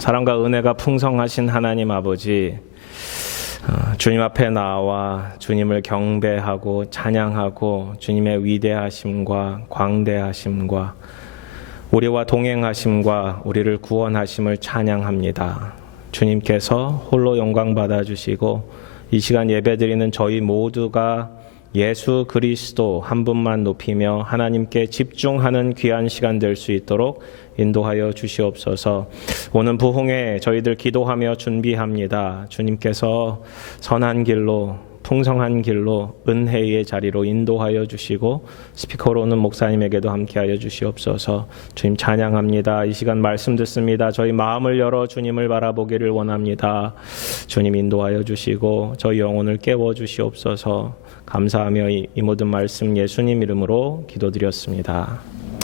사랑과 은혜가 풍성하신 하나님 아버지, 주님 앞에 나와 주님을 경배하고 찬양하고 주님의 위대하심과 광대하심과 우리와 동행하심과 우리를 구원하심을 찬양합니다. 주님께서 홀로 영광 받아주시고 이 시간 예배드리는 저희 모두가 예수 그리스도 한 분만 높이며 하나님께 집중하는 귀한 시간 될 수 있도록 인도하여 주시옵소서. 오는 부흥회 저희들 기도하며 준비합니다. 주님께서 선한 길로 풍성한 길로 은혜의 자리로 인도하여 주시고 스피커로 오는 목사님에게도 함께하여 주시옵소서. 주님 찬양합니다. 이 시간 말씀 듣습니다. 저희 마음을 열어 주님을 바라보기를 원합니다. 주님 인도하여 주시고 저희 영혼을 깨워 주시옵소서. 감사하며 이 모든 말씀 예수님 이름으로 기도드렸습니다.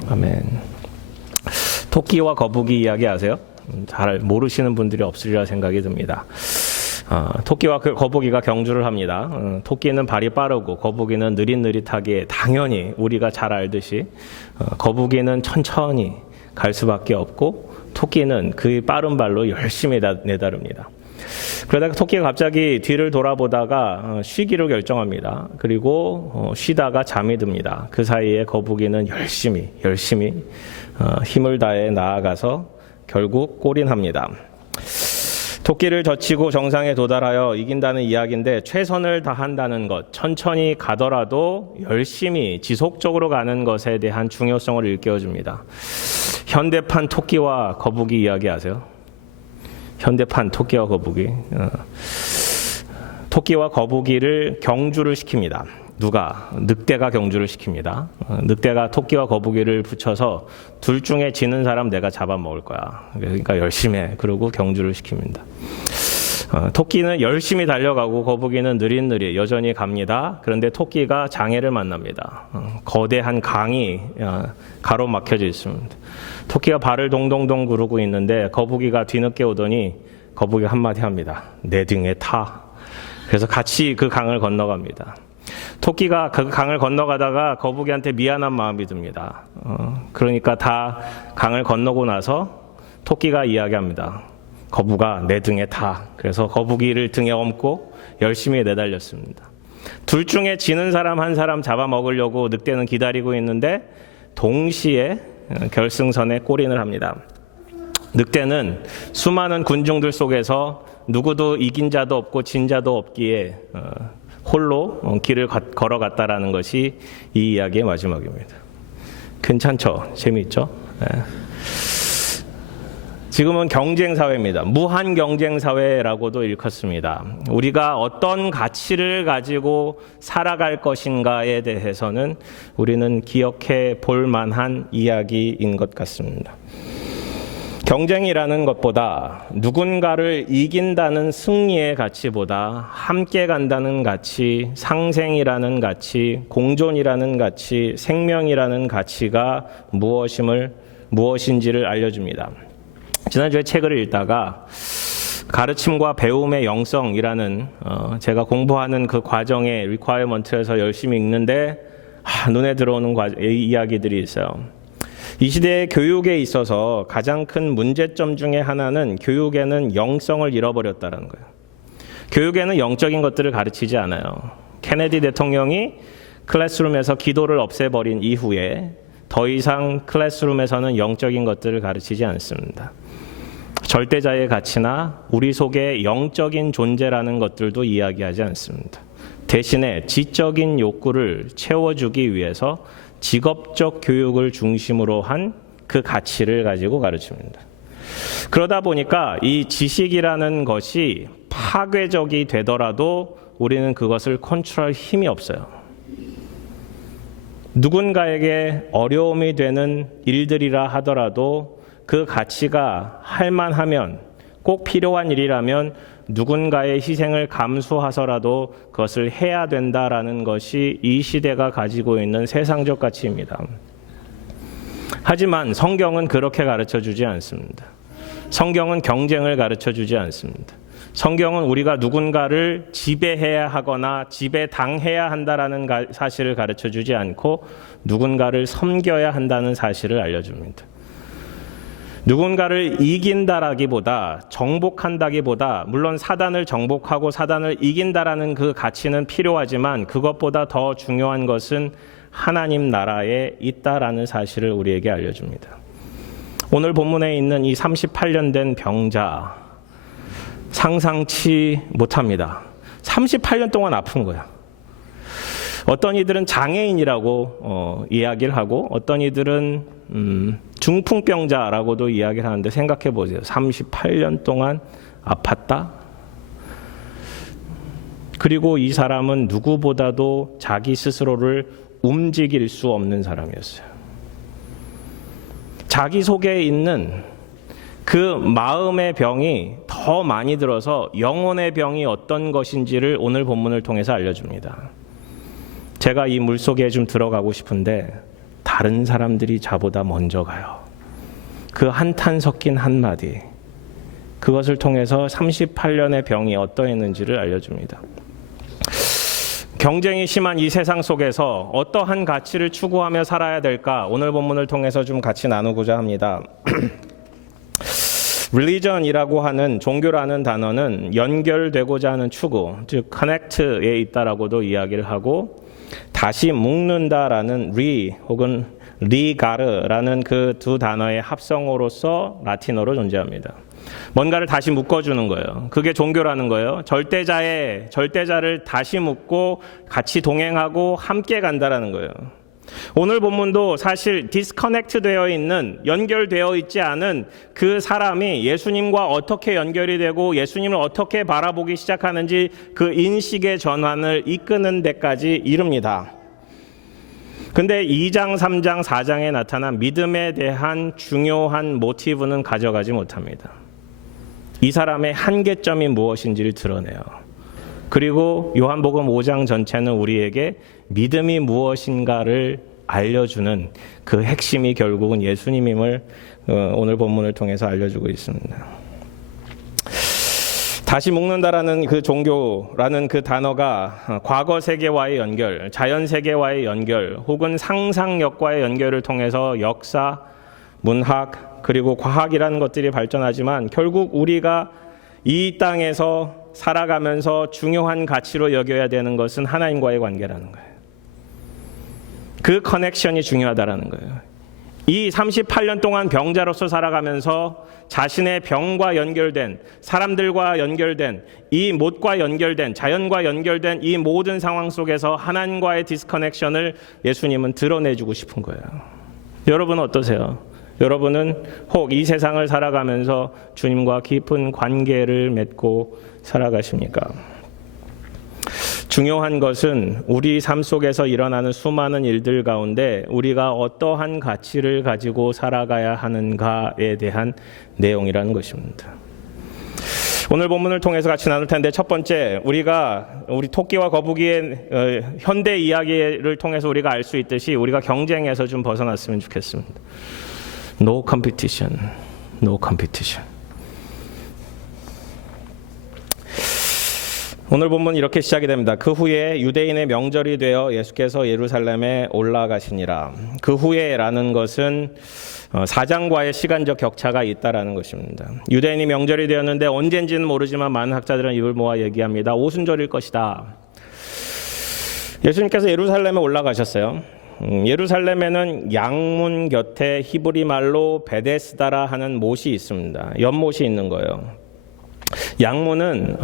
아멘. 토끼와 거북이 이야기 아세요? 잘 모르시는 분들이 없으리라 생각이 듭니다. 토끼와 거북이가 경주를 합니다. 토끼는 발이 빠르고 거북이는 느릿느릿하게 당연히 우리가 잘 알듯이 거북이는 천천히 갈 수밖에 없고 토끼는 그 빠른 발로 열심히 내다릅니다. 그러다가 토끼가 갑자기 뒤를 돌아보다가 쉬기로 결정합니다. 그리고 쉬다가 잠이 듭니다. 그 사이에 거북이는 열심히 힘을 다해 나아가서 결국 골인합니다. 토끼를 젖히고 정상에 도달하여 이긴다는 이야기인데 최선을 다한다는 것, 천천히 가더라도 열심히 지속적으로 가는 것에 대한 중요성을 일깨워줍니다. 현대판 토끼와 거북이 이야기 아세요? 현대판 토끼와 거북이. 토끼와 거북이를 경주를 시킵니다. 누가? 늑대가 경주를 시킵니다. 늑대가 토끼와 거북이를 붙여서 둘 중에 지는 사람 내가 잡아먹을 거야. 그러니까 열심히 해. 그러고 경주를 시킵니다. 토끼는 열심히 달려가고 거북이는 느릿느릿 여전히 갑니다. 그런데 토끼가 장애를 만납니다. 거대한 강이 가로막혀져 있습니다. 토끼가 발을 동동동 구르고 있는데 거북이가 뒤늦게 오더니 거북이가 한마디 합니다. 내 등에 타. 그래서 같이 그 강을 건너갑니다. 토끼가 그 강을 건너가다가 거북이한테 미안한 마음이 듭니다. 그러니까 다 강을 건너고 나서 토끼가 이야기합니다. 거북아 내 등에 타. 그래서 거북이를 등에 얹고 열심히 내달렸습니다. 둘 중에 지는 사람 한 사람 잡아먹으려고 늑대는 기다리고 있는데 동시에 결승선에 골인을 합니다. 늑대는 수많은 군중들 속에서 누구도 이긴 자도 없고 진 자도 없기에 홀로 길을 걸어갔다라는 것이 이 이야기의 마지막입니다. 괜찮죠? 재미있죠? 네. 지금은 경쟁사회입니다. 무한 경쟁사회라고도 일컫습니다. 우리가 어떤 가치를 가지고 살아갈 것인가에 대해서는 우리는 기억해 볼 만한 이야기인 것 같습니다. 경쟁이라는 것보다 누군가를 이긴다는 승리의 가치보다 함께 간다는 가치, 상생이라는 가치, 공존이라는 가치, 생명이라는 가치가 무엇인지를 알려줍니다. 지난주에 책을 읽다가 가르침과 배움의 영성이라는 제가 공부하는 그 과정의 리ኳ이어먼트에서 열심히 읽는데 눈에 들어오는 이야기들이 있어요. 이 시대의 교육에 있어서 가장 큰 문제점 중에 하나는 교육에는 영성을 잃어버렸다는 거예요. 교육에는 영적인 것들을 가르치지 않아요. 케네디 대통령이 클래스룸에서 기도를 없애버린 이후에 더 이상 클래스룸에서는 영적인 것들을 가르치지 않습니다. 절대자의 가치나 우리 속에 영적인 존재라는 것들도 이야기하지 않습니다. 대신에 지적인 욕구를 채워주기 위해서 직업적 교육을 중심으로 한 그 가치를 가지고 가르칩니다. 그러다 보니까 이 지식이라는 것이 파괴적이 되더라도 우리는 그것을 컨트롤할 힘이 없어요. 누군가에게 어려움이 되는 일들이라 하더라도 그 가치가 할만하면 꼭 필요한 일이라면 누군가의 희생을 감수하서라도 그것을 해야 된다라는 것이 이 시대가 가지고 있는 세상적 가치입니다. 하지만 성경은 그렇게 가르쳐주지 않습니다. 성경은 경쟁을 가르쳐주지 않습니다. 성경은 우리가 누군가를 지배해야 하거나 지배당해야 한다라는 사실을 가르쳐주지 않고 누군가를 섬겨야 한다는 사실을 알려줍니다. 누군가를 이긴다라기보다, 정복한다기보다, 물론 사단을 정복하고 사단을 이긴다라는 그 가치는 필요하지만 그것보다 더 중요한 것은 하나님 나라에 있다라는 사실을 우리에게 알려줍니다. 오늘 본문에 있는 이 38년 된 병자, 상상치 못합니다. 38년 동안 아픈 거야. 어떤 이들은 장애인이라고 이야기를 하고 어떤 이들은 중풍병자라고도 이야기를 하는데 생각해 보세요. 38년 동안 아팠다. 그리고 이 사람은 누구보다도 자기 스스로를 움직일 수 없는 사람이었어요. 자기 속에 있는 그 마음의 병이 더 많이 들어서 영혼의 병이 어떤 것인지를 오늘 본문을 통해서 알려줍니다. 제가 이 물속에 좀 들어가고 싶은데 다른 사람들이 저보다 먼저 가요. 그 한탄 섞인 한마디, 그것을 통해서 38년의 병이 어떠했는지를 알려줍니다. 경쟁이 심한 이 세상 속에서 어떠한 가치를 추구하며 살아야 될까? 오늘 본문을 통해서 좀 같이 나누고자 합니다. religion이라고 하는, 종교라는 단어는 연결되고자 하는 추구, 즉 connect에 있다라고도 이야기를 하고, 다시 묶는다라는 혹은 리가르라는 그 두 단어의 합성어로서 라틴어로 존재합니다. 뭔가를 다시 묶어주는 거예요. 그게 종교라는 거예요. 절대자를 다시 묶고 같이 동행하고 함께 간다라는 거예요. 오늘 본문도 사실 디스커넥트 되어 있는, 연결되어 있지 않은 그 사람이 예수님과 어떻게 연결이 되고 예수님을 어떻게 바라보기 시작하는지 그 인식의 전환을 이끄는 데까지 이릅니다. 근데 2장, 3장, 4장에 나타난 믿음에 대한 중요한 모티브는 가져가지 못합니다. 이 사람의 한계점이 무엇인지를 드러내요. 그리고 요한복음 5장 전체는 우리에게 믿음이 무엇인가를 알려주는 그 핵심이 결국은 예수님임을 오늘 본문을 통해서 알려주고 있습니다. 다시 묶는다라는 그 종교라는 그 단어가 과거 세계와의 연결, 자연 세계와의 연결, 혹은 상상력과의 연결을 통해서 역사, 문학, 그리고 과학이라는 것들이 발전하지만 결국 우리가 이 땅에서 살아가면서 중요한 가치로 여겨야 되는 것은 하나님과의 관계라는 거예요. 그 커넥션이 중요하다라는 거예요. 이 38년 동안 병자로서 살아가면서 자신의 병과 연결된, 사람들과 연결된, 이 못과 연결된, 자연과 연결된 이 모든 상황 속에서 하나님과의 디스커넥션을 예수님은 드러내주고 싶은 거예요. 여러분은 어떠세요? 여러분은 혹 이 세상을 살아가면서 주님과 깊은 관계를 맺고 살아가십니까? 중요한 것은 우리 삶 속에서 일어나는 수많은 일들 가운데 우리가 어떠한 가치를 가지고 살아가야 하는가에 대한 내용이라는 것입니다. 오늘 본문을 통해서 같이 나눌 텐데, 첫 번째, 우리 토끼와 거북이의 현대 이야기를 통해서 우리가 알 수 있듯이 우리가 경쟁에서 좀 벗어났으면 좋겠습니다. No competition. No competition. 오늘 본문 이렇게 시작이 됩니다. 그 후에 유대인의 명절이 되어 예수께서 예루살렘에 올라가시니라. 그 후에라는 것은 사장과의 시간적 격차가 있다라는 것입니다. 유대인이 명절이 되었는데 언젠지는 모르지만 많은 학자들은 입을 모아 얘기합니다. 오순절일 것이다. 예수님께서 예루살렘에 올라가셨어요. 예루살렘에는 양문 곁에 히브리 말로 베데스다라 하는 못이 있습니다. 연못이 있는 거예요. 양문은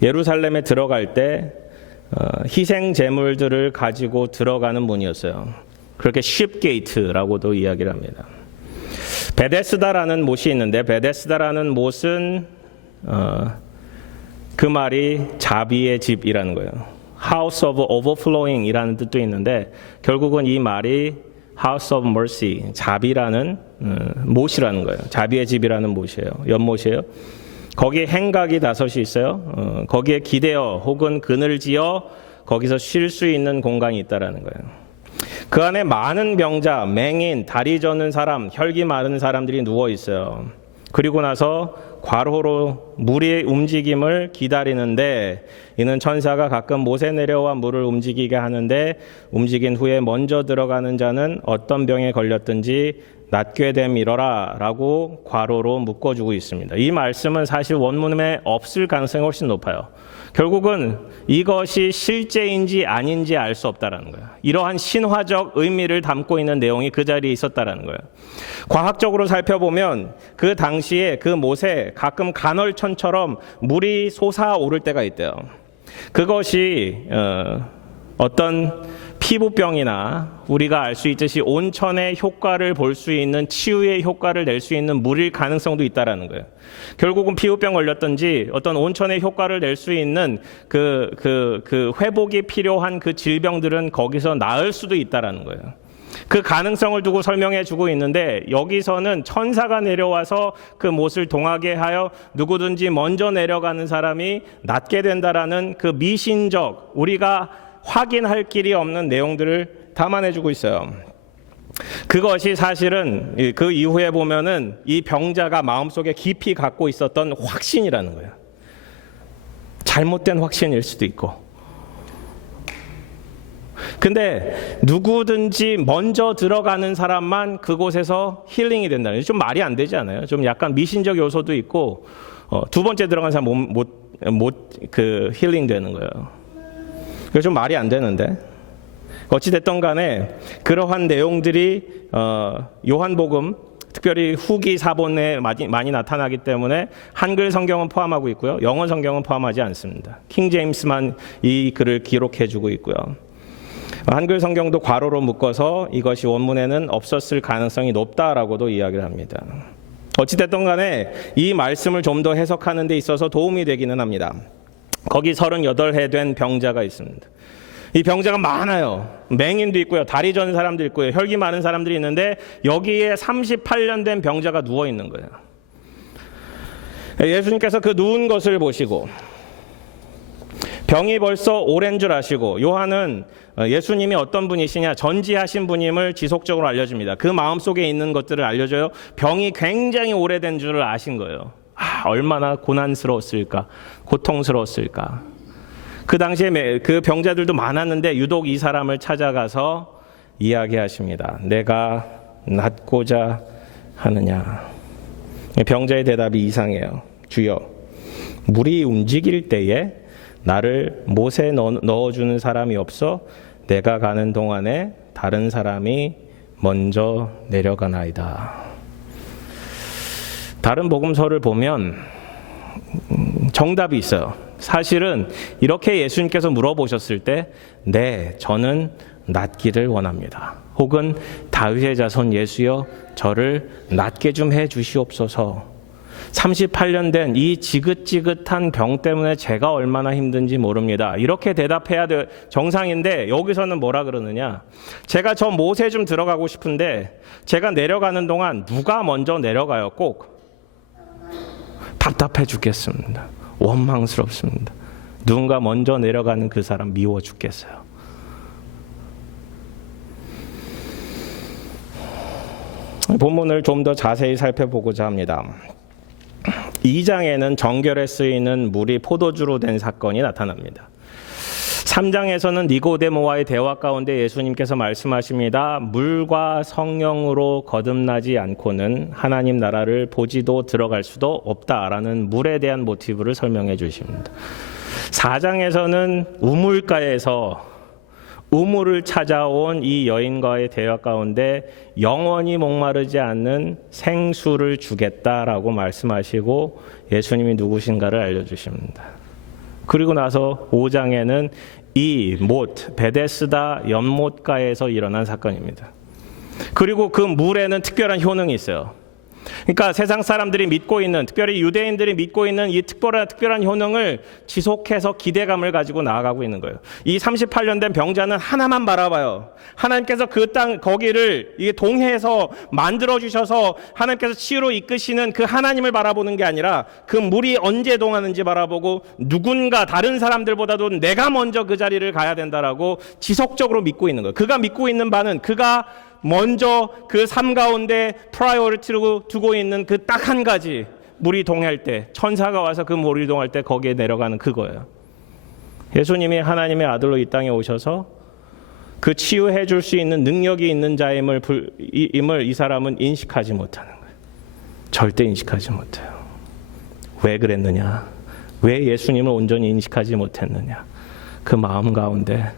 예루살렘에 들어갈 때 희생 제물들을 가지고 들어가는 문이었어요. 그렇게 쉽게이트라고도 이야기를 합니다. 베데스다라는 못이 있는데, 베데스다라는 못은 그 말이 자비의 집이라는 거예요. House of Overflowing이라는 뜻도 있는데 결국은 이 말이 House of Mercy, 자비라는 못이라는 거예요. 자비의 집이라는 못이에요. 연못이에요. 거기에 행각이 5이 있어요. 거기에 기대어 혹은 그늘지어 거기서 쉴 수 있는 공간이 있다라는 거예요. 그 안에 많은 병자, 맹인, 다리 저는 사람, 혈기 마른 사람들이 누워 있어요. 그리고 나서 과로로 물의 움직임을 기다리는데, 이는 천사가 가끔 못에 내려와 물을 움직이게 하는데, 움직인 후에 먼저 들어가는 자는 어떤 병에 걸렸든지 낫게 됨이러라 라고 괄호로 묶어주고 있습니다. 이 말씀은 사실 원문에 없을 가능성이 훨씬 높아요. 결국은 이것이 실제인지 아닌지 알 수 없다라는 거예요. 이러한 신화적 의미를 담고 있는 내용이 그 자리에 있었다라는 거예요. 과학적으로 살펴보면 그 당시에 그 못에 가끔 간헐천처럼 물이 솟아오를 때가 있대요. 그것이 어떤 피부병이나 우리가 알 수 있듯이 온천의 효과를 볼 수 있는 치유의 효과를 낼 수 있는 물일 가능성도 있다라는 거예요. 결국은 피부병 걸렸든지 어떤 온천의 효과를 낼 수 있는 그 회복이 필요한 그 질병들은 거기서 나을 수도 있다라는 거예요. 그 가능성을 두고 설명해 주고 있는데 여기서는 천사가 내려와서 그 못을 동하게 하여 누구든지 먼저 내려가는 사람이 낫게 된다라는 그 미신적 우리가 확인할 길이 없는 내용들을 담아내 주고 있어요. 그것이 사실은 그 이후에 보면은 이 병자가 마음속에 깊이 갖고 있었던 확신이라는 거예요. 잘못된 확신일 수도 있고. 근데 누구든지 먼저 들어가는 사람만 그곳에서 힐링이 된다는 거예요. 좀 말이 안 되지 않아요? 좀 약간 미신적 요소도 있고 두 번째 들어간 사람 못 힐링 되는 거예요. 그게 좀 말이 안 되는데 어찌됐든 간에 그러한 내용들이 요한복음 특별히 후기 사본에 많이 나타나기 때문에 한글 성경은 포함하고 있고요. 영어 성경은 포함하지 않습니다. 킹 제임스만 이 글을 기록해주고 있고요. 한글 성경도 괄호로 묶어서 이것이 원문에는 없었을 가능성이 높다라고도 이야기를 합니다. 어찌됐든 간에 이 말씀을 좀 더 해석하는 데 있어서 도움이 되기는 합니다. 거기 38해 된 병자가 있습니다. 이 병자가 많아요. 맹인도 있고요. 다리 전 사람도 있고요. 혈기 많은 사람들이 있는데 여기에 38년 된 병자가 누워 있는 거예요. 예수님께서 그 누운 것을 보시고 병이 벌써 오랜 줄 아시고 요한은 예수님이 어떤 분이시냐 전지하신 분임을 지속적으로 알려줍니다. 그 마음속에 있는 것들을 알려줘요. 병이 굉장히 오래된 줄을 아신 거예요. 얼마나 고난스러웠을까 고통스러웠을까. 그 당시에 그 병자들도 많았는데 유독 이 사람을 찾아가서 이야기하십니다. 내가 낫고자 하느냐. 병자의 대답이 이상해요. 주여 물이 움직일 때에 나를 못에 넣어주는 사람이 없어 내가 가는 동안에 다른 사람이 먼저 내려가나이다. 다른 복음서를 보면 정답이 있어요. 사실은 이렇게 예수님께서 물어보셨을 때 네, 저는 낫기를 원합니다. 혹은 다윗의 자손 예수여 저를 낫게 좀 해주시옵소서. 38년 된 이 지긋지긋한 병 때문에 제가 얼마나 힘든지 모릅니다. 이렇게 대답해야 될 정상인데 여기서는 뭐라 그러느냐. 제가 저 못에 좀 들어가고 싶은데 제가 내려가는 동안 누가 먼저 내려가요? 꼭 답답해 죽겠습니다. 원망스럽습니다. 누군가 먼저 내려가는 그 사람 미워 죽겠어요. 본문을 좀 더 자세히 살펴보고자 합니다. 2장에는 정결에 쓰이는 물이 포도주로 된 사건이 나타납니다. 3장에서는 니고데모와의 대화 가운데 예수님께서 말씀하십니다. 물과 성령으로 거듭나지 않고는 하나님 나라를 보지도 들어갈 수도 없다라는 물에 대한 모티브를 설명해 주십니다. 4장에서는 우물가에서 우물을 찾아온 이 여인과의 대화 가운데 영원히 목마르지 않는 생수를 주겠다라고 말씀하시고 예수님이 누구신가를 알려주십니다. 그리고 나서 5장에는 이 못, 베데스다 연못가에서 일어난 사건입니다. 그리고 그 물에는 특별한 효능이 있어요. 그러니까 세상 사람들이 믿고 있는, 특별히 유대인들이 믿고 있는 이 특별한 효능을 지속해서 기대감을 가지고 나아가고 있는 거예요. 이 38년 된 병자는 하나만 바라봐요. 하나님께서 그 땅 거기를 이게 동해에서 만들어 주셔서 하나님께서 치유로 이끄시는 그 하나님을 바라보는 게 아니라 그 물이 언제 동하는지 바라보고 누군가 다른 사람들보다도 내가 먼저 그 자리를 가야 된다라고 지속적으로 믿고 있는 거예요. 그가 믿고 있는 바는 그가 먼저 그 삶 가운데 프라이어리티로 두고 있는 그 딱 한 가지, 물이 동할 때 천사가 와서 그 물이 동할 때 거기에 내려가는 그거예요. 예수님이 하나님의 아들로 이 땅에 오셔서 그 치유해 줄 수 있는 능력이 있는 자임을 이 사람은 인식하지 못하는 거예요. 절대 인식하지 못해요. 왜 그랬느냐? 왜 예수님을 온전히 인식하지 못했느냐? 그 마음 가운데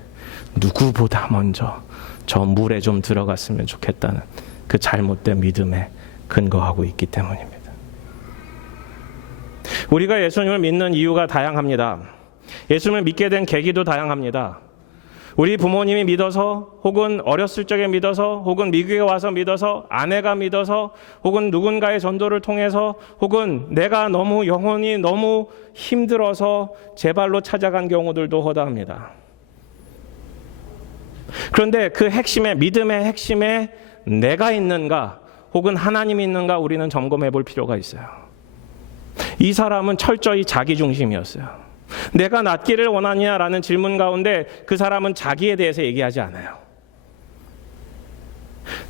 누구보다 먼저 저 물에 좀 들어갔으면 좋겠다는 그 잘못된 믿음에 근거하고 있기 때문입니다. 우리가 예수님을 믿는 이유가 다양합니다. 예수님을 믿게 된 계기도 다양합니다. 우리 부모님이 믿어서, 혹은 어렸을 적에 믿어서, 혹은 미국에 와서 믿어서, 아내가 믿어서, 혹은 누군가의 전도를 통해서, 혹은 내가 너무 영혼이 너무 힘들어서 제 발로 찾아간 경우들도 허다합니다. 그런데 그 핵심에, 믿음의 핵심에 내가 있는가, 혹은 하나님이 있는가 우리는 점검해 볼 필요가 있어요. 이 사람은 철저히 자기 중심이었어요. 내가 낫기를 원하냐라는 질문 가운데 그 사람은 자기에 대해서 얘기하지 않아요.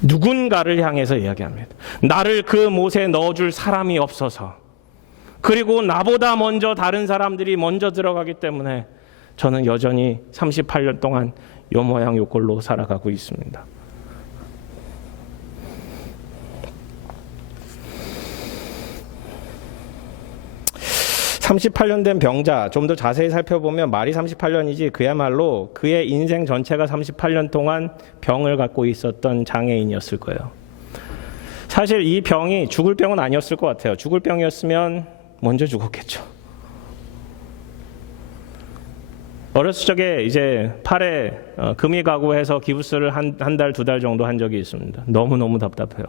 누군가를 향해서 이야기합니다. 나를 그 못에 넣어줄 사람이 없어서, 그리고 나보다 먼저 다른 사람들이 먼저 들어가기 때문에 저는 여전히 38년 동안 요 모양 요 꼴로 살아가고 있습니다. 38년 된 병자, 좀 더 자세히 살펴보면 말이 38년이지 그야말로 그의 인생 전체가 38년 동안 병을 갖고 있었던 장애인이었을 거예요. 사실 이 병이 죽을 병은 아니었을 것 같아요. 죽을 병이었으면 먼저 죽었겠죠. 어렸을 적에 이제 팔에 금이 가고 해서 기부스를 한 달, 두 달 정도 한 적이 있습니다. 너무너무 답답해요.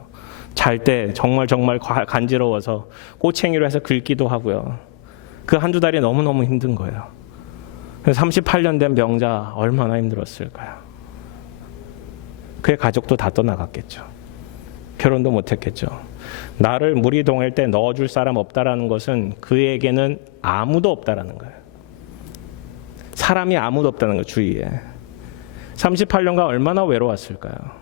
잘 때 정말 간지러워서 꼬챙이로 해서 긁기도 하고요. 그 한두 달이 너무너무 힘든 거예요. 38년 된 병자 얼마나 힘들었을까요? 그의 가족도 다 떠나갔겠죠. 결혼도 못했겠죠. 나를 무리동할 때 넣어줄 사람 없다라는 것은 그에게는 아무도 없다라는 거예요. 사람이 아무도 없다는 거예요, 주위에. 38년간 얼마나 외로웠을까요?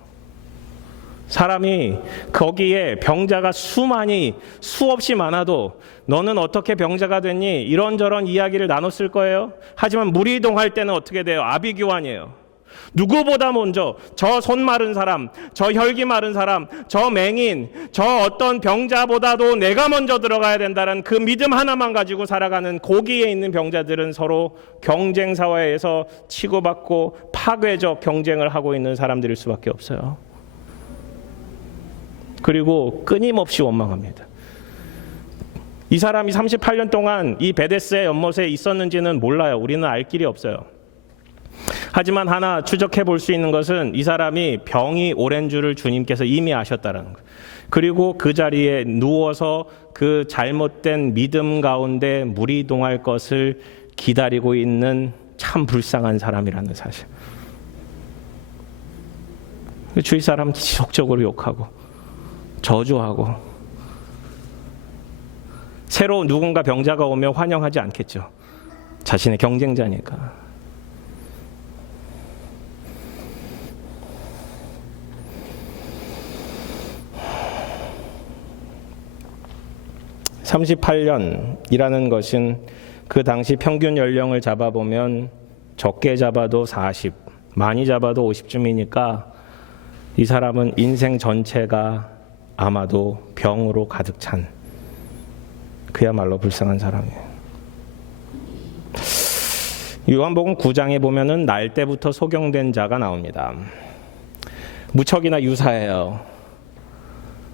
사람이 거기에 병자가 수없이 많아도 너는 어떻게 병자가 됐니? 이런저런 이야기를 나눴을 거예요. 하지만 무리이동할 때는 어떻게 돼요? 아비규환이에요. 누구보다 먼저 저 손 마른 사람, 저 혈기 마른 사람, 저 맹인, 저 어떤 병자보다도 내가 먼저 들어가야 된다는 그 믿음 하나만 가지고 살아가는 고기에 있는 병자들은 서로 경쟁 사회에서 치고받고 파괴적 경쟁을 하고 있는 사람들일 수밖에 없어요. 그리고 끊임없이 원망합니다. 이 사람이 38년 동안 이 베데스의 연못에 있었는지는 몰라요. 우리는 알 길이 없어요. 하지만 하나 추적해 볼 수 있는 것은 이 사람이 병이 오랜 줄을 주님께서 이미 아셨다는 것. 그리고 그 자리에 누워서 그 잘못된 믿음 가운데 무리동할 것을 기다리고 있는 참 불쌍한 사람이라는 사실. 주위 사람 지속적으로 욕하고 저주하고, 새로 누군가 병자가 오면 환영하지 않겠죠. 자신의 경쟁자니까. (38년이라는) 것은 그 당시 평균 연령을 잡아보면 적게 잡아도 40, 많이 잡아도 50쯤이니까 이 사람은 인생 전체가 아마도 병으로 가득 찬 그야말로 불쌍한 사람이에요. 요한복음 9장에 보면은 날 때부터 소경된 자가 나옵니다. 무척이나 유사해요.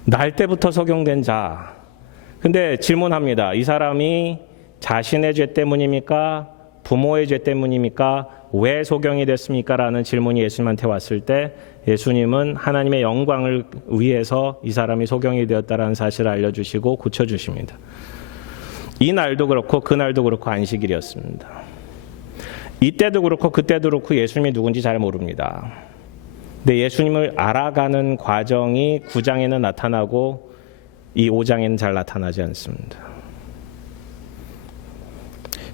날 때부터 소경된 자. 근데 질문합니다. 이 사람이 자신의 죄 때문입니까? 부모의 죄 때문입니까? 왜 소경이 됐습니까? 라는 질문이 예수님한테 왔을 때 예수님은 하나님의 영광을 위해서 이 사람이 소경이 되었다는 사실을 알려주시고 고쳐주십니다. 이 날도 그렇고 그날도 그렇고 안식일이었습니다. 이때도 그렇고 그때도 그렇고 예수님이 누군지 잘 모릅니다. 근데 예수님을 알아가는 과정이 9장에는 나타나고 이 5장에는 잘 나타나지 않습니다.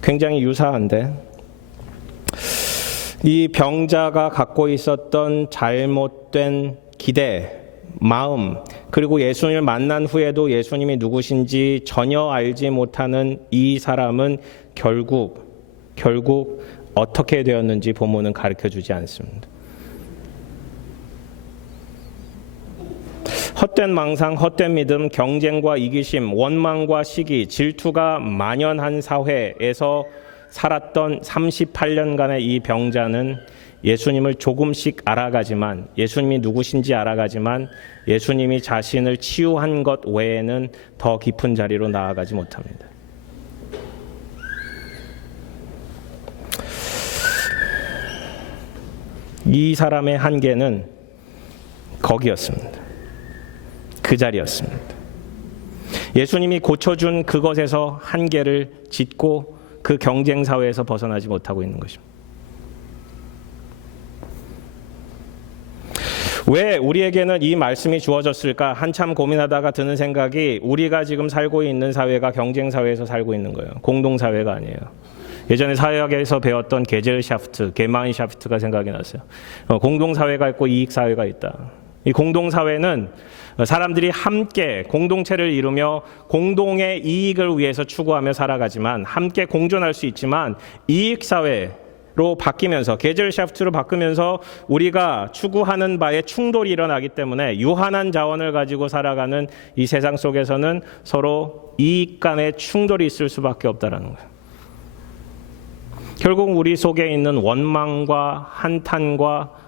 굉장히 유사한데, 이 병자가 갖고 있었던 잘못된 기대, 마음, 그리고 예수님을 만난 후에도 예수님이 누구신지 전혀 알지 못하는 이 사람은 결국 어떻게 되었는지 본문은 가르쳐주지 않습니다. 헛된 망상, 헛된 믿음, 경쟁과 이기심, 원망과 시기, 질투가 만연한 사회에서 살았던 38년간의 이 병자는 예수님을 조금씩 알아가지만, 예수님이 누구신지 알아가지만 예수님이 자신을 치유한 것 외에는 더 깊은 자리로 나아가지 못합니다. 이 사람의 한계는 거기였습니다. 그 자리였습니다. 예수님이 고쳐준 그것에서 한계를 짓고 그 경쟁 사회에서 벗어나지 못하고 있는 것입니다. 왜 우리에게는 이 말씀이 주어졌을까? 한참 고민하다가 드는 생각이, 우리가 지금 살고 있는 사회가 경쟁 사회에서 살고 있는 거예요. 공동 사회가 아니에요. 예전에 사회학에서 배웠던 게젤샤프트, 게마인샤프트가 생각이 났어요. 공동 사회가 있고 이익 사회가 있다. 이 공동 사회는 사람들이 함께 공동체를 이루며 공동의 이익을 위해서 추구하며 살아가지만, 함께 공존할 수 있지만 이익 사회로 바뀌면서, 게젤샤프트로 바뀌면서 우리가 추구하는 바에 충돌이 일어나기 때문에 유한한 자원을 가지고 살아가는 이 세상 속에서는 서로 이익 간의 충돌이 있을 수밖에 없다는 거예요. 결국 우리 속에 있는 원망과 한탄과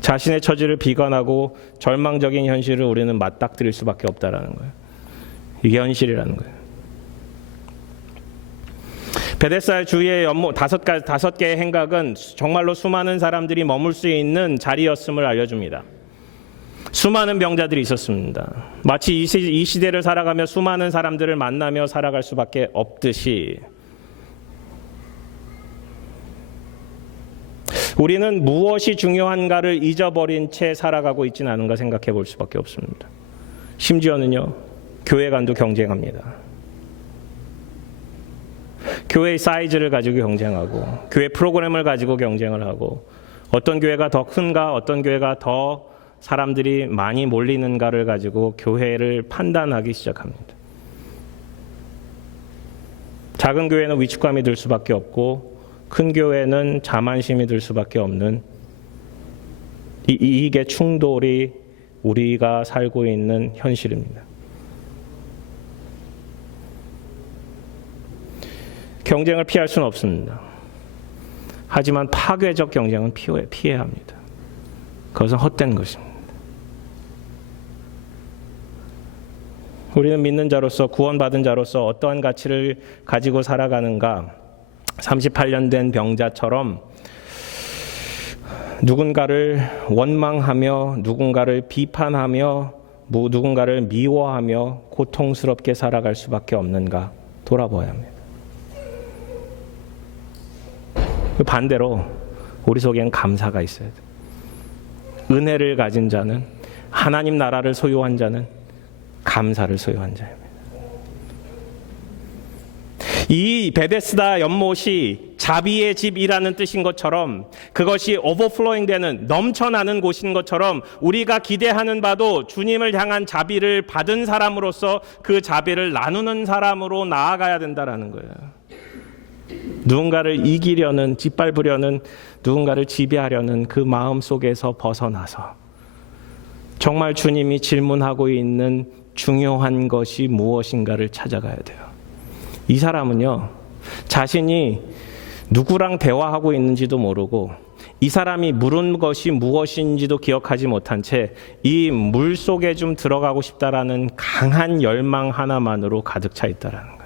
자신의 처지를 비관하고 절망적인 현실을 우리는 맞닥뜨릴 수밖에 없다는 거예요. 이게 현실이라는 거예요. 베데스다 주위의 연못 다섯 개의 행각은 정말로 수많은 사람들이 머물 수 있는 자리였음을 알려줍니다. 수많은 병자들이 있었습니다. 마치 이 시대를 살아가며 수많은 사람들을 만나며 살아갈 수밖에 없듯이, 우리는 무엇이 중요한가를 잊어버린 채 살아가고 있지는 않은가 생각해 볼 수밖에 없습니다. 심지어는요, 교회 간도 경쟁합니다. 교회의 사이즈를 가지고 경쟁하고, 교회 프로그램을 가지고 경쟁을 하고, 어떤 교회가 더 큰가, 어떤 교회가 더 사람들이 많이 몰리는가를 가지고 교회를 판단하기 시작합니다. 작은 교회는 위축감이 들 수밖에 없고, 큰 교회는 자만심이 들 수밖에 없는 이 이익의 충돌이 우리가 살고 있는 현실입니다. 경쟁을 피할 수는 없습니다. 하지만 파괴적 경쟁은 피해야 합니다. 그것은 헛된 것입니다. 우리는 믿는 자로서, 구원받은 자로서 어떠한 가치를 가지고 살아가는가? 38년 된 병자처럼 누군가를 원망하며, 누군가를 비판하며, 누군가를 미워하며 고통스럽게 살아갈 수밖에 없는가 돌아봐야 합니다. 반대로 우리 속에는 감사가 있어야 돼요. 은혜를 가진 자는, 하나님 나라를 소유한 자는 감사를 소유한 자입니다. 이 베데스다 연못이 자비의 집이라는 뜻인 것처럼, 그것이 오버플로잉 되는, 넘쳐나는 곳인 것처럼, 우리가 기대하는 바도 주님을 향한 자비를 받은 사람으로서 그 자비를 나누는 사람으로 나아가야 된다는 거예요. 누군가를 이기려는, 짓밟으려는, 누군가를 지배하려는 그 마음 속에서 벗어나서 정말 주님이 질문하고 있는 중요한 것이 무엇인가를 찾아가야 돼요. 이 사람은요, 자신이 누구랑 대화하고 있는지도 모르고, 이 사람이 물은 것이 무엇인지도 기억하지 못한 채 이 물 속에 좀 들어가고 싶다라는 강한 열망 하나만으로 가득 차 있다라는 거예요.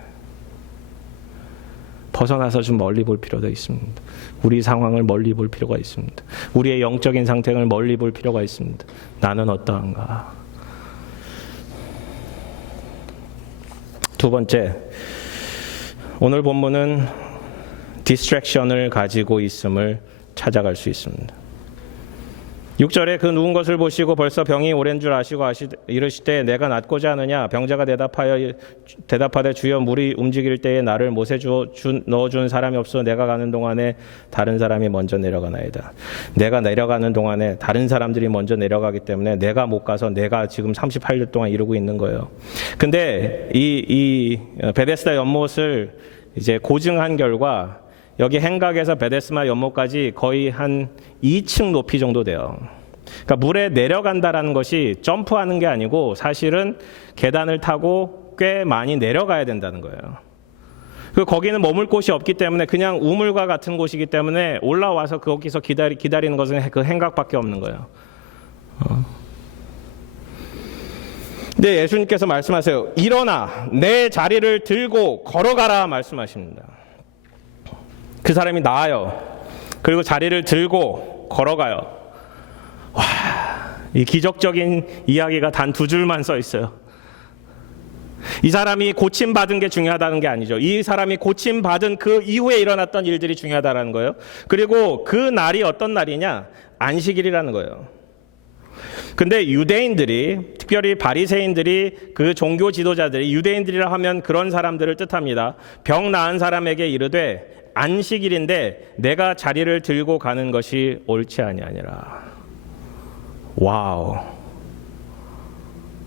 벗어나서 좀 멀리 볼 필요가 있습니다. 우리 상황을 멀리 볼 필요가 있습니다. 우리의 영적인 상태를 멀리 볼 필요가 있습니다. 나는 어떠한가? 두 번째, 오늘 본문은 디스트랙션을 가지고 있음을 찾아갈 수 있습니다. 6절에 그 누운 것을 보시고 벌써 병이 오랜 줄 아시고 이르시되 내가 낫고자 하느냐? 병자가 대답하되 주여 물이 움직일 때에 나를 못에 넣어준 사람이 없어 내가 가는 동안에 다른 사람이 먼저 내려가나이다. 내가 내려가는 동안에 다른 사람들이 먼저 내려가기 때문에 내가 못 가서 내가 지금 38년 동안 이루고 있는 거예요. 근데 이 베데스다 연못을 이제 고증한 결과 여기 행각에서 베데스다 연못까지 거의 한 2층 높이 정도 돼요. 그러니까 물에 내려간다라는 것이 점프하는 게 아니고 사실은 계단을 타고 꽤 많이 내려가야 된다는 거예요. 거기는 머물 곳이 없기 때문에 그냥 우물과 같은 곳이기 때문에 올라와서 거기서 기다리는 것은 그 행각밖에 없는 거예요. 근데 예수님께서 말씀하세요. 일어나 내 자리를 들고 걸어가라 말씀하십니다. 그 사람이 나아요. 그리고 자리를 들고 걸어가요. 와, 이 기적적인 이야기가 단 2줄만 써 있어요. 이 사람이 고침받은 게 중요하다는 게 아니죠. 이 사람이 고침받은 그 이후에 일어났던 일들이 중요하다는 거예요. 그리고 그 날이 어떤 날이냐? 안식일이라는 거예요. 근데 유대인들이, 특별히 바리새인들이, 그 종교 지도자들이, 유대인들이라 하면 그런 사람들을 뜻합니다. 병 나은 사람에게 이르되 안식일인데 내가 자리를 들고 가는 것이 옳지 아니하니라. 와우.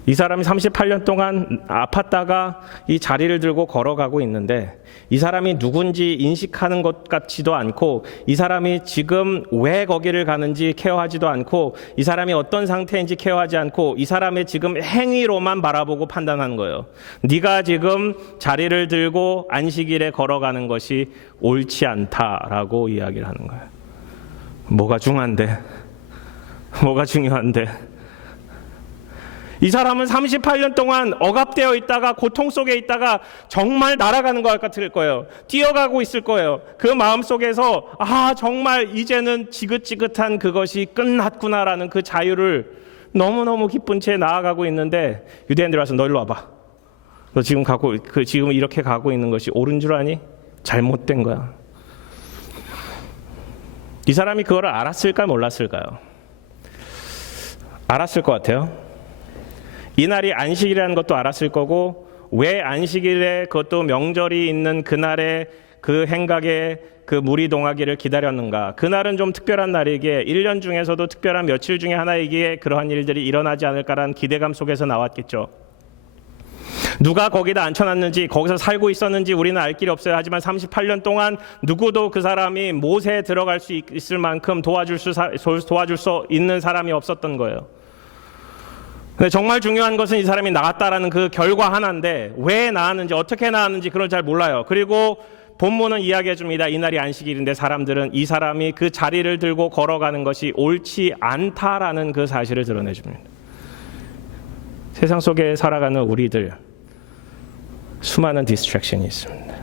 이 사람이 38년 동안 아팠다가 이 자리를 들고 걸어가고 있는데 이 사람이 누군지 인식하는 것 같지도 않고 이 사람이 지금 왜 거기를 가는지 케어하지도 않고 이 사람이 어떤 상태인지 케어하지 않고 이 사람의 지금 행위로만 바라보고 판단하는 거예요. 네가 지금 자리를 들고 안식일에 걸어가는 것이 옳지 않다라고 이야기를 하는 거예요. 뭐가 중요한데? 뭐가 중요한데? 이 사람은 38년 동안 억압되어 있다가 고통 속에 있다가 정말 날아가는 것 같을 거예요. 뛰어가고 있을 거예요. 그 마음 속에서 정말 이제는 지긋지긋한 그것이 끝났구나라는 그 자유를 너무너무 기쁜 채 나아가고 있는데 유대인들이 와서 너 일로 와봐. 너 지금 지금 이렇게 가고 있는 것이 옳은 줄 아니? 잘못된 거야. 이 사람이 그거를 알았을까 몰랐을까요? 알았을 것 같아요. 이 날이 안식일이라는 것도 알았을 거고 왜 안식일에 그것도 명절이 있는 그날에 그 행각에 그 물이 동하기를 기다렸는가. 그날은 좀 특별한 날이기에 1년 중에서도 특별한 며칠 중에 하나이기에 그러한 일들이 일어나지 않을까라는 기대감 속에서 나왔겠죠. 누가 거기다 앉혀놨는지 거기서 살고 있었는지 우리는 알 길이 없어요. 하지만 38년 동안 누구도 그 사람이 못에 들어갈 수 있을 만큼 도와줄 수 있는 사람이 없었던 거예요. 근데 정말 중요한 것은 이 사람이 나았다라는 그 결과 하나인데 왜 나았는지 어떻게 나았는지 그걸 잘 몰라요. 그리고 본문은 이야기해 줍니다. 이날이 안식일인데 사람들은 이 사람이 그 자리를 들고 걸어가는 것이 옳지 않다라는 그 사실을 드러내 줍니다. 세상 속에 살아가는 우리들 수많은 디스트랙션이 있습니다.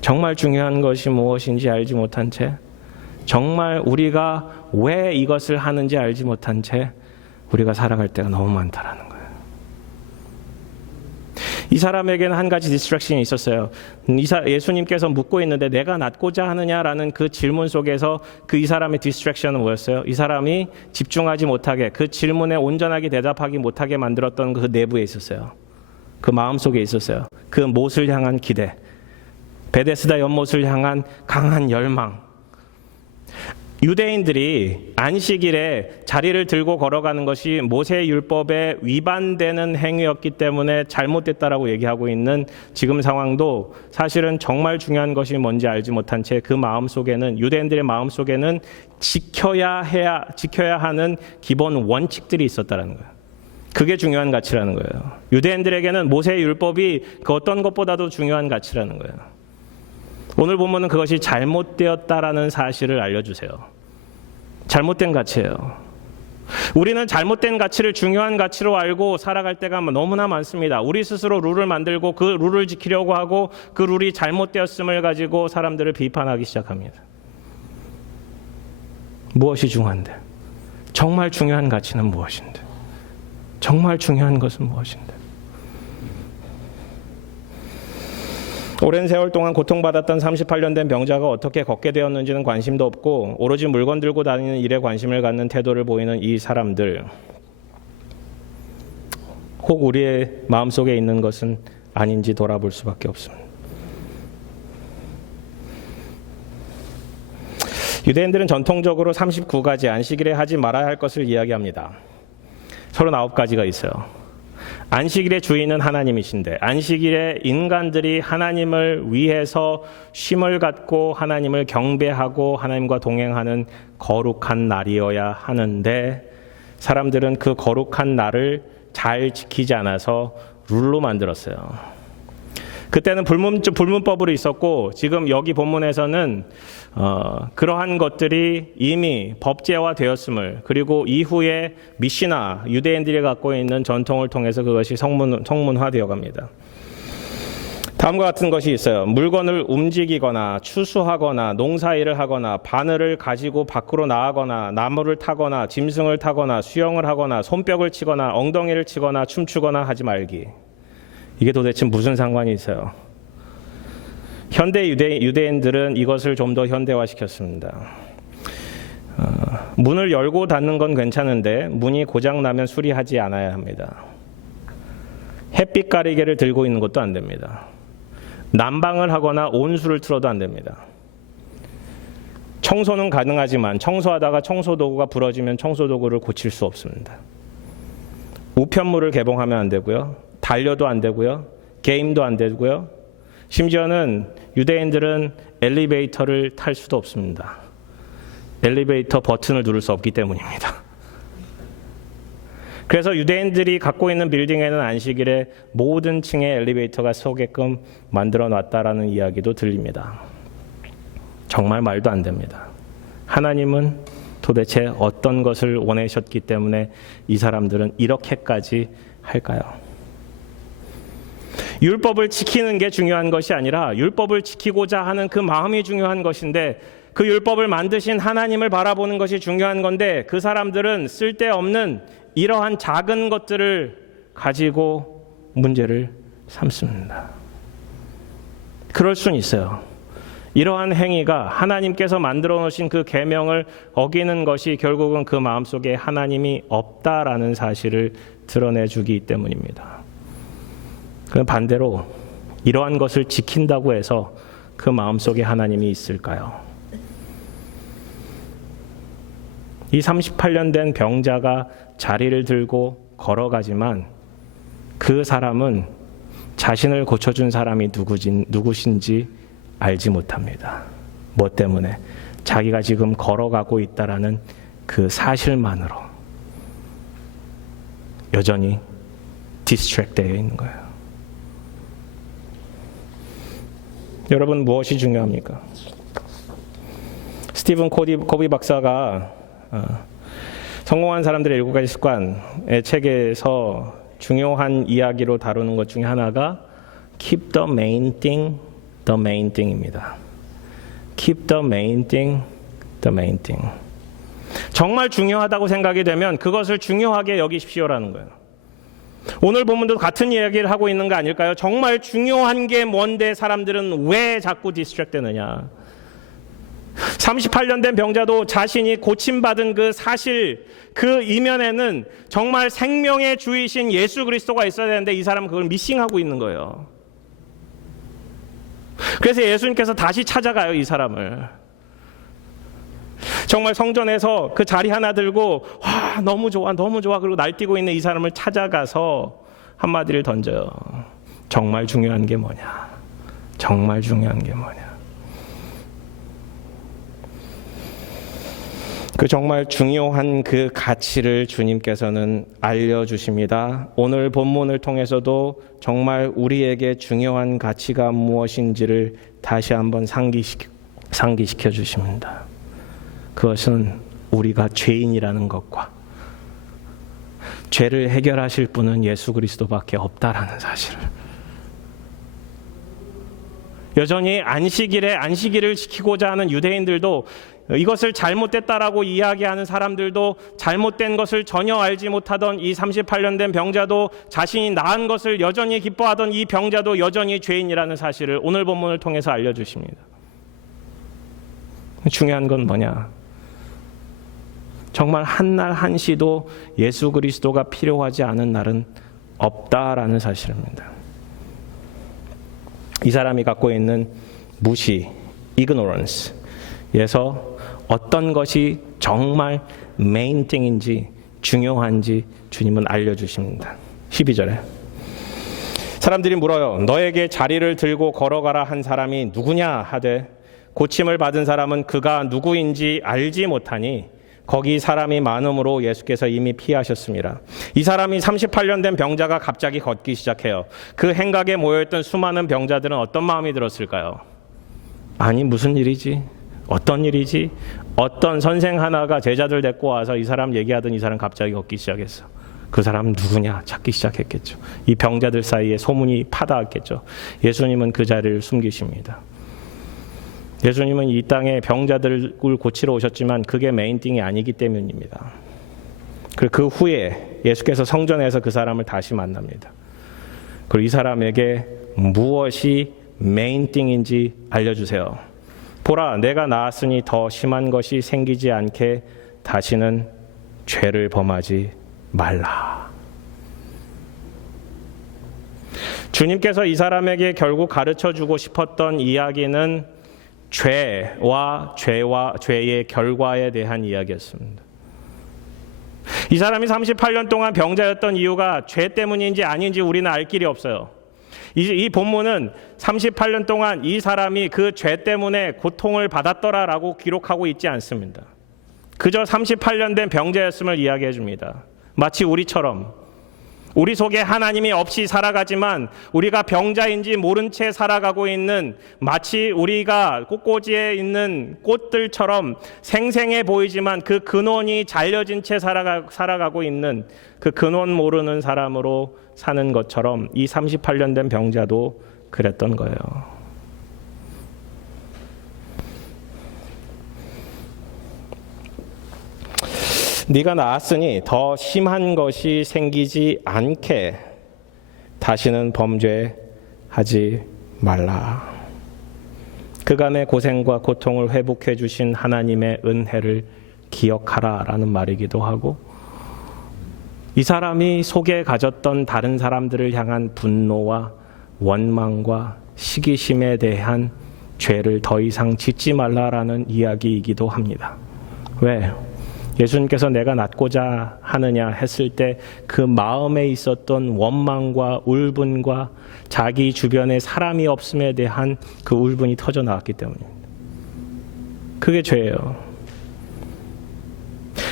정말 중요한 것이 무엇인지 알지 못한 채 정말 우리가 왜 이것을 하는지 알지 못한 채 우리가 살아갈 때가 너무 많다라는 거예요. 이 사람에게는 한 가지 디스트랙션이 있었어요. 예수님께서 묻고 있는데 내가 낫고자 하느냐라는 그 질문 속에서 이 사람의 디스트랙션은 뭐였어요? 이 사람이 집중하지 못하게 그 질문에 온전하게 대답하기 못하게 만들었던 그 내부에 있었어요. 그 마음 속에 있었어요. 그 못을 향한 기대, 베데스다 연못을 향한 강한 열망. 유대인들이 안식일에 자리를 들고 걸어가는 것이 모세 율법에 위반되는 행위였기 때문에 잘못됐다라고 얘기하고 있는 지금 상황도 사실은 정말 중요한 것이 뭔지 알지 못한 채 그 마음속에는 유대인들의 마음속에는 지켜야 하는 기본 원칙들이 있었다라는 거예요. 그게 중요한 가치라는 거예요. 유대인들에게는 모세 율법이 그 어떤 것보다도 중요한 가치라는 거예요. 오늘 본문은 그것이 잘못되었다라는 사실을 알려주세요. 잘못된 가치예요. 우리는 잘못된 가치를 중요한 가치로 알고 살아갈 때가 너무나 많습니다. 우리 스스로 룰을 만들고 그 룰을 지키려고 하고 그 룰이 잘못되었음을 가지고 사람들을 비판하기 시작합니다. 무엇이 중요한데? 정말 중요한 가치는 무엇인데? 정말 중요한 것은 무엇인데? 오랜 세월 동안 고통받았던 38년 된 병자가 어떻게 걷게 되었는지는 관심도 없고 오로지 물건 들고 다니는 일에 관심을 갖는 태도를 보이는 이 사람들, 혹 우리의 마음속에 있는 것은 아닌지 돌아볼 수밖에 없습니다. 유대인들은 전통적으로 39가지 안식일에 하지 말아야 할 것을 이야기합니다. 39가지가 있어요. 안식일의 주인은 하나님이신데 안식일에 인간들이 하나님을 위해서 쉼을 갖고 하나님을 경배하고 하나님과 동행하는 거룩한 날이어야 하는데 사람들은 그 거룩한 날을 잘 지키지 않아서 룰로 만들었어요. 그때는 불문법으로 있었고 지금 여기 본문에서는 그러한 것들이 이미 법제화되었음을 그리고 이후에 미시나 유대인들이 갖고 있는 전통을 통해서 그것이 성문화되어 갑니다. 다음과 같은 것이 있어요. 물건을 움직이거나 추수하거나 농사일을 하거나 바늘을 가지고 밖으로 나가거나 나무를 타거나 짐승을 타거나 수영을 하거나 손뼉을 치거나 엉덩이를 치거나 춤추거나 하지 말기. 이게 도대체 무슨 상관이 있어요? 현대 유대인들은 이것을 좀 더 현대화시켰습니다. 문을 열고 닫는 건 괜찮은데 문이 고장나면 수리하지 않아야 합니다. 햇빛 가리개를 들고 있는 것도 안 됩니다. 난방을 하거나 온수를 틀어도 안 됩니다. 청소는 가능하지만 청소하다가 청소도구가 부러지면 청소도구를 고칠 수 없습니다. 우편물을 개봉하면 안 되고요. 달려도 안 되고요. 게임도 안 되고요. 심지어는 유대인들은 엘리베이터를 탈 수도 없습니다. 엘리베이터 버튼을 누를 수 없기 때문입니다. 그래서 유대인들이 갖고 있는 빌딩에는 안식일에 모든 층에 엘리베이터가 서게끔 만들어 놨다라는 이야기도 들립니다. 정말 말도 안 됩니다. 하나님은 도대체 어떤 것을 원하셨기 때문에 이 사람들은 이렇게까지 할까요? 율법을 지키는 게 중요한 것이 아니라 율법을 지키고자 하는 그 마음이 중요한 것인데 그 율법을 만드신 하나님을 바라보는 것이 중요한 건데 그 사람들은 쓸데없는 이러한 작은 것들을 가지고 문제를 삼습니다. 그럴 수는 있어요. 이러한 행위가 하나님께서 만들어 놓으신 그 계명을 어기는 것이 결국은 그 마음속에 하나님이 없다라는 사실을 드러내주기 때문입니다. 그럼 반대로 이러한 것을 지킨다고 해서 그 마음속에 하나님이 있을까요? 이 38년 된 병자가 자리를 들고 걸어가지만 그 사람은 자신을 고쳐준 사람이 누구신지 알지 못합니다. 뭐 때문에? 자기가 지금 걸어가고 있다라는 그 사실만으로 여전히 디스트랙 되어 있는 거예요. 여러분 무엇이 중요합니까? 스티븐 코비 박사가 성공한 사람들의 7가지 습관의 책에서 중요한 이야기로 다루는 것 중에 하나가 Keep the main thing, the main thing입니다. Keep the main thing, the main thing. 정말 중요하다고 생각이 되면 그것을 중요하게 여기십시오라는 거예요. 오늘 본문도 같은 이야기를 하고 있는 거 아닐까요? 정말 중요한 게 뭔데 사람들은 왜 자꾸 디스트랙 되느냐? 38년 된 병자도 자신이 고침받은 그 사실, 그 이면에는 정말 생명의 주이신 예수 그리스도가 있어야 되는데 이 사람은 그걸 미싱하고 있는 거예요. 그래서 예수님께서 다시 찾아가요, 이 사람을. 정말 성전에서 그 자리 하나 들고 와, 너무 좋아, 너무 좋아. 그리고 날뛰고 있는 이 사람을 찾아가서 한마디를 던져요. 정말 중요한 게 뭐냐? 정말 중요한 게 뭐냐? 그 정말 중요한 그 가치를 주님께서는 알려주십니다. 오늘 본문을 통해서도 정말 우리에게 중요한 가치가 무엇인지를 다시 한번 상기시켜 주십니다. 그것은 우리가 죄인이라는 것과 죄를 해결하실 분은 예수 그리스도밖에 없다라는 사실을. 여전히 안식일을 지키고자 하는 유대인들도 이것을 잘못됐다라고 이야기하는 사람들도 잘못된 것을 전혀 알지 못하던 이 38년 된 병자도 자신이 나은 것을 여전히 기뻐하던 이 병자도 여전히 죄인이라는 사실을 오늘 본문을 통해서 알려주십니다. 중요한 건 뭐냐? 정말 한날 한시도 예수 그리스도가 필요하지 않은 날은 없다라는 사실입니다. 이 사람이 갖고 있는 무시, ignorance에서 어떤 것이 정말 메인 띵인지 중요한지 주님은 알려주십니다. 12절에 사람들이 물어요. 너에게 자리를 들고 걸어가라 한 사람이 누구냐 하되 고침을 받은 사람은 그가 누구인지 알지 못하니 거기 사람이 많음으로 예수께서 이미 피하셨습니다. 이 사람이 38년 된 병자가 갑자기 걷기 시작해요. 그 행각에 모여있던 수많은 병자들은 어떤 마음이 들었을까요? 아니 무슨 일이지? 어떤 일이지? 어떤 선생 하나가 제자들 데리고 와서 이 사람 얘기하던 이 사람 갑자기 걷기 시작했어. 그 사람 누구냐 찾기 시작했겠죠. 이 병자들 사이에 소문이 파다했겠죠. 예수님은 그 자리를 숨기십니다. 예수님은 이 땅에 병자들을 고치러 오셨지만 그게 메인띵이 아니기 때문입니다. 그리고 그 후에 예수께서 성전에서 그 사람을 다시 만납니다. 그리고 이 사람에게 무엇이 메인띵인지 알려주세요. 보라, 내가 나았으니 더 심한 것이 생기지 않게 다시는 죄를 범하지 말라. 주님께서 이 사람에게 결국 가르쳐주고 싶었던 이야기는 죄의 결과에 대한 이야기였습니다. 이 사람이 38년 동안 병자였던 이유가 죄 때문인지 아닌지 우리는 알 길이 없어요. 이 본문은 38년 동안 이 사람이 그 죄 때문에 고통을 받았더라라고 기록하고 있지 않습니다. 그저 38년 된 병자였음을 이야기해 줍니다. 마치 우리처럼 우리 속에 하나님이 없이 살아가지만 우리가 병자인지 모른 채 살아가고 있는, 마치 우리가 꽃꽂이에 있는 꽃들처럼 생생해 보이지만 그 근원이 잘려진 채 살아가고 있는 그 근원 모르는 사람으로 사는 것처럼 이 38년 된 병자도 그랬던 거예요. 네가 나았으니 더 심한 것이 생기지 않게 다시는 범죄하지 말라. 그간의 고생과 고통을 회복해 주신 하나님의 은혜를 기억하라라는 말이기도 하고, 이 사람이 속에 가졌던 다른 사람들을 향한 분노와 원망과 시기심에 대한 죄를 더 이상 짓지 말라라는 이야기이기도 합니다. 왜? 예수님께서 내가 낫고자 하느냐 했을 때 그 마음에 있었던 원망과 울분과 자기 주변에 사람이 없음에 대한 그 울분이 터져 나왔기 때문입니다. 그게 죄예요.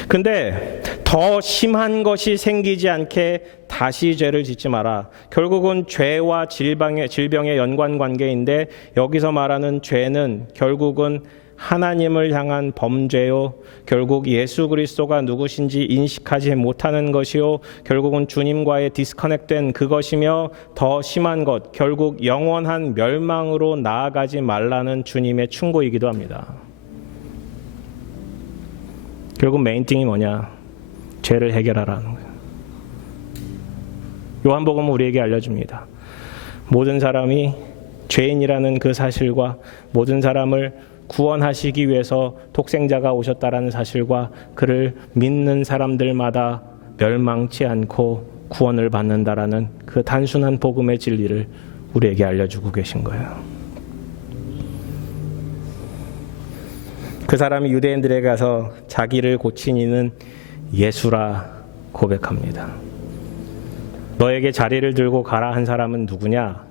근데 더 심한 것이 생기지 않게 다시 죄를 짓지 마라. 결국은 죄와 질병의 연관관계인데, 여기서 말하는 죄는 결국은 하나님을 향한 범죄요, 결국 예수 그리스도가 누구신지 인식하지 못하는 것이요, 결국은 주님과의 디스커넥된 그것이며, 더 심한 것, 결국 영원한 멸망으로 나아가지 말라는 주님의 충고이기도 합니다. 결국 메인띵이 뭐냐? 죄를 해결하라는 거예요. 요한복음은 우리에게 알려줍니다. 모든 사람이 죄인이라는 그 사실과 모든 사람을 구원하시기 위해서 독생자가 오셨다라는 사실과 그를 믿는 사람들마다 멸망치 않고 구원을 받는다라는 그 단순한 복음의 진리를 우리에게 알려주고 계신 거예요. 그 사람이 유대인들에게 가서 자기를 고친 이는 예수라 고백합니다. 너에게 자리를 들고 가라 한 사람은 누구냐?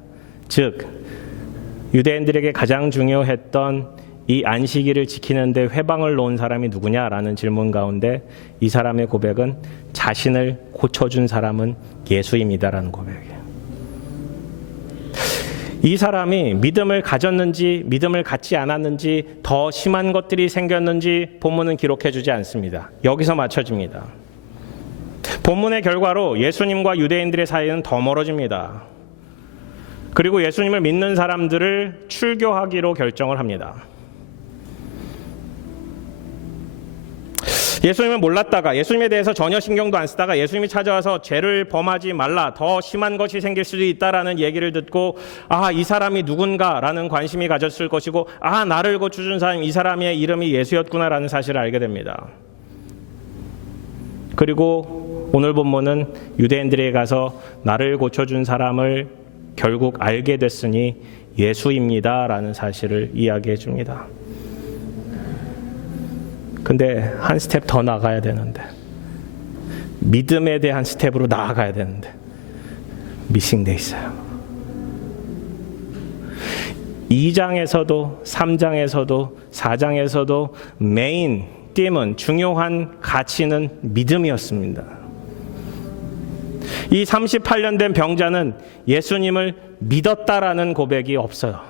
즉 유대인들에게 가장 중요했던 이 안식일을 지키는데 회방을 놓은 사람이 누구냐라는 질문 가운데 이 사람의 고백은 자신을 고쳐준 사람은 예수입니다라는 고백이에요. 이 사람이 믿음을 가졌는지 믿음을 갖지 않았는지 더 심한 것들이 생겼는지 본문은 기록해 주지 않습니다. 여기서 맞춰집니다. 본문의 결과로 예수님과 유대인들의 사이는 더 멀어집니다. 그리고 예수님을 믿는 사람들을 출교하기로 결정을 합니다. 예수님을 몰랐다가, 예수님에 대해서 전혀 신경도 안 쓰다가 예수님이 찾아와서 죄를 범하지 말라, 더 심한 것이 생길 수도 있다라는 얘기를 듣고, 이 사람이 누군가라는 관심이 가졌을 것이고, 나를 고쳐준 사람, 이 사람의 이름이 예수였구나라는 사실을 알게 됩니다. 그리고 오늘 본문은 유대인들에게 가서 나를 고쳐준 사람을 결국 알게 됐으니 예수입니다라는 사실을 이야기해 줍니다. 근데 한 스텝 더 나가야 되는데, 믿음에 대한 스텝으로 나아가야 되는데 미싱돼 있어요. 2장에서도 3장에서도 4장에서도 메인 띠은 중요한 가치는 믿음이었습니다. 이 38년 된 병자는 예수님을 믿었다라는 고백이 없어요.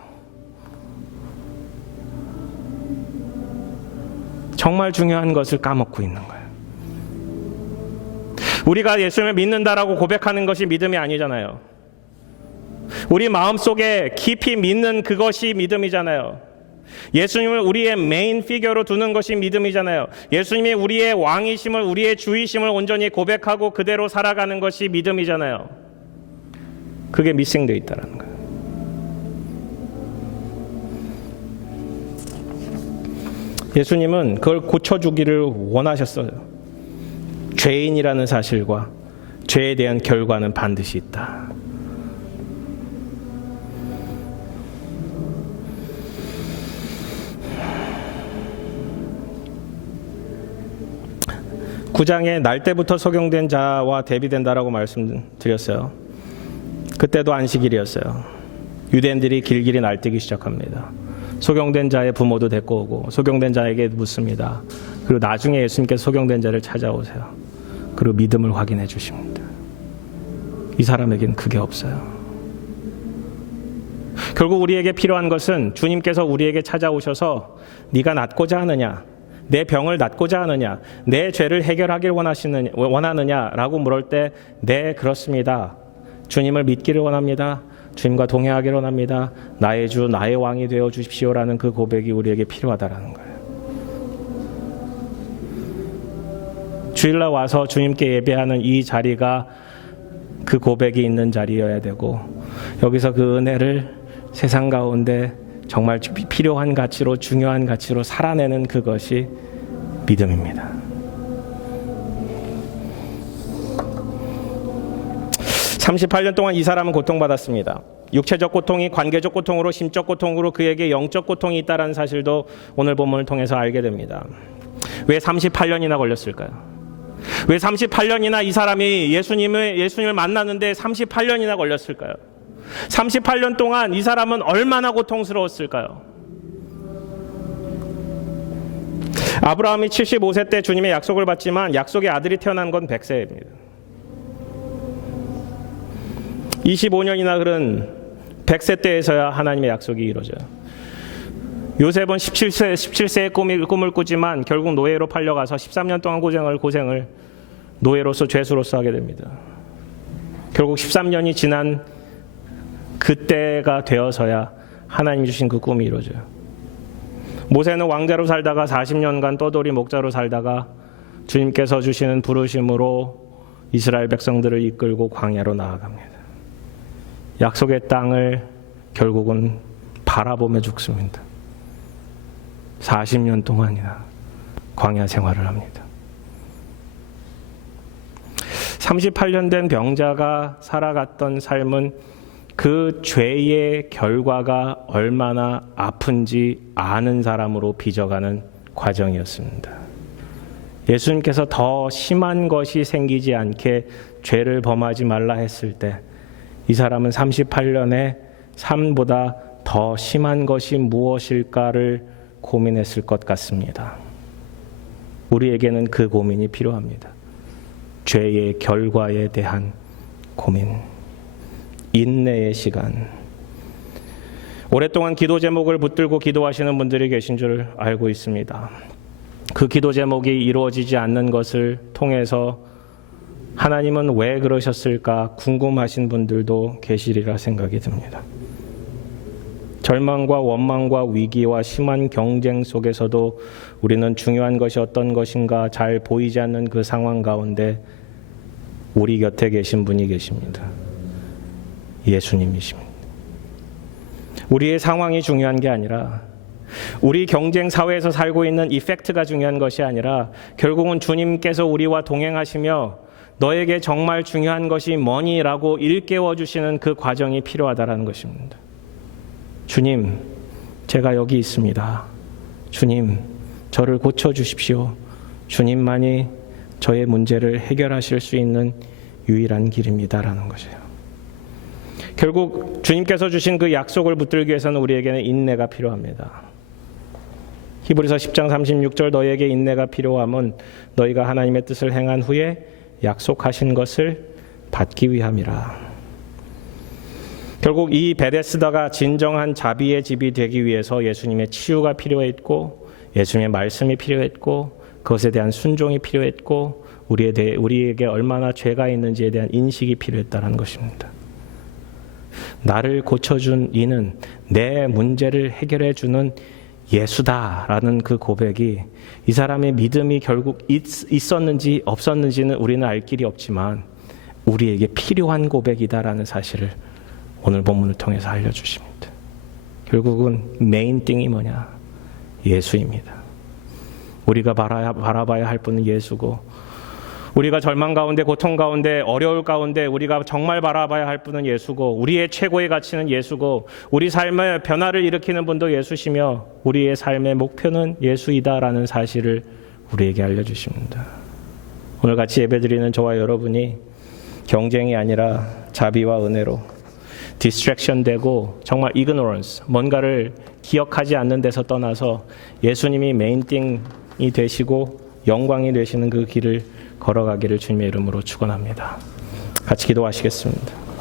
정말 중요한 것을 까먹고 있는 거예요. 우리가 예수님을 믿는다라고 고백하는 것이 믿음이 아니잖아요. 우리 마음속에 깊이 믿는 그것이 믿음이잖아요. 예수님을 우리의 메인 피겨로 두는 것이 믿음이잖아요. 예수님이 우리의 왕이심을, 우리의 주이심을 온전히 고백하고 그대로 살아가는 것이 믿음이잖아요. 그게 미싱되어 있다는 거예요. 예수님은 그걸 고쳐주기를 원하셨어요. 죄인이라는 사실과 죄에 대한 결과는 반드시 있다. 구장에 날 때부터 소경된 자와 대비된다라고 말씀드렸어요. 그때도 안식일이었어요. 유대인들이 길길이 날뛰기 시작합니다. 소경된 자의 부모도 데리고 오고 소경된 자에게 묻습니다. 그리고 나중에 예수님께서 소경된 자를 찾아오세요. 그리고 믿음을 확인해 주십니다. 이 사람에겐 그게 없어요. 결국 우리에게 필요한 것은 주님께서 우리에게 찾아오셔서 네가 낫고자 하느냐, 내 병을 낫고자 하느냐, 내 죄를 해결하길 원하느냐라고 물을 때 네, 그렇습니다. 주님을 믿기를 원합니다. 주님과 동행하기를 원합니다. 나의 주, 나의 왕이 되어 주십시오라는 그 고백이 우리에게 필요하다라는 거예요. 주일날 와서 주님께 예배하는 이 자리가 그 고백이 있는 자리여야 되고, 여기서 그 은혜를 세상 가운데 정말 필요한 가치로, 중요한 가치로 살아내는 그것이 믿음입니다. 38년 동안 이 사람은 고통받았습니다. 육체적 고통이 관계적 고통으로, 심적 고통으로 그에게 영적 고통이 있다는 사실도 오늘 본문을 통해서 알게 됩니다. 왜 38년이나 걸렸을까요? 왜 38년이나 이 사람이 예수님을 만났는데 38년이나 걸렸을까요? 38년 동안 이 사람은 얼마나 고통스러웠을까요? 아브라함이 75세 때 주님의 약속을 받지만 약속의 아들이 태어난 건 100세입니다. 25년이나 흐른 100세 때에서야 하나님의 약속이 이루어져요. 요셉은 17세의 꿈을 꾸지만 결국 노예로 팔려가서 13년 동안 고생을 노예로서 죄수로서 하게 됩니다. 결국 13년이 지난 그때가 되어서야 하나님 주신 그 꿈이 이루어져요. 모세는 왕자로 살다가 40년간 떠돌이 목자로 살다가 주님께서 주시는 부르심으로 이스라엘 백성들을 이끌고 광야로 나아갑니다. 약속의 땅을 결국은 바라보며 죽습니다. 40년 동안이나 광야 생활을 합니다. 38년 된 병자가 살아갔던 삶은 그 죄의 결과가 얼마나 아픈지 아는 사람으로 빚어가는 과정이었습니다. 예수님께서 더 심한 것이 생기지 않게 죄를 범하지 말라 했을 때 이 사람은 38년의 삶보다 더 심한 것이 무엇일까를 고민했을 것 같습니다. 우리에게는 그 고민이 필요합니다. 죄의 결과에 대한 고민, 인내의 시간. 오랫동안 기도 제목을 붙들고 기도하시는 분들이 계신 줄 알고 있습니다. 그 기도 제목이 이루어지지 않는 것을 통해서 하나님은 왜 그러셨을까 궁금하신 분들도 계시리라 생각이 듭니다. 절망과 원망과 위기와 심한 경쟁 속에서도 우리는 중요한 것이 어떤 것인가 잘 보이지 않는 그 상황 가운데 우리 곁에 계신 분이 계십니다. 예수님이십니다. 우리의 상황이 중요한 게 아니라 우리 경쟁 사회에서 살고 있는 이 팩트가 중요한 것이 아니라 결국은 주님께서 우리와 동행하시며 너에게 정말 중요한 것이 뭐니라고 일깨워 주시는 그 과정이 필요하다라는 것입니다. 주님, 제가 여기 있습니다. 주님, 저를 고쳐주십시오. 주님만이 저의 문제를 해결하실 수 있는 유일한 길입니다라는 것이에요. 결국 주님께서 주신 그 약속을 붙들기 위해서는 우리에게는 인내가 필요합니다. 히브리서 10장 36절 너희에게 인내가 필요함은 너희가 하나님의 뜻을 행한 후에 약속하신 것을 받기 위함이라. 결국 이 베데스다가 진정한 자비의 집이 되기 위해서 예수님의 치유가 필요했고 예수님의 말씀이 필요했고 그것에 대한 순종이 필요했고 우리에게 얼마나 죄가 있는지에 대한 인식이 필요했다는 것입니다. 나를 고쳐준 이는 내 문제를 해결해주는 예수다라는 그 고백이 이 사람의 믿음이 결국 있었는지 없었는지는 우리는 알 길이 없지만 우리에게 필요한 고백이다라는 사실을 오늘 본문을 통해서 알려주십니다. 결국은 메인 띵이 뭐냐? 예수입니다. 우리가 바라봐야 할 분은 예수고 우리가 절망 가운데 고통 가운데 어려울 가운데 우리가 정말 바라봐야 할 분은 예수고 우리의 최고의 가치는 예수고 우리 삶의 변화를 일으키는 분도 예수시며 우리의 삶의 목표는 예수이다라는 사실을 우리에게 알려주십니다. 오늘 같이 예배드리는 저와 여러분이 경쟁이 아니라 자비와 은혜로 디스트랙션 되고 정말 ignorance, 뭔가를 기억하지 않는 데서 떠나서 예수님이 메인 띵이 되시고 영광이 되시는 그 길을 걸어가기를 주님의 이름으로 축원합니다. 같이 기도하시겠습니다.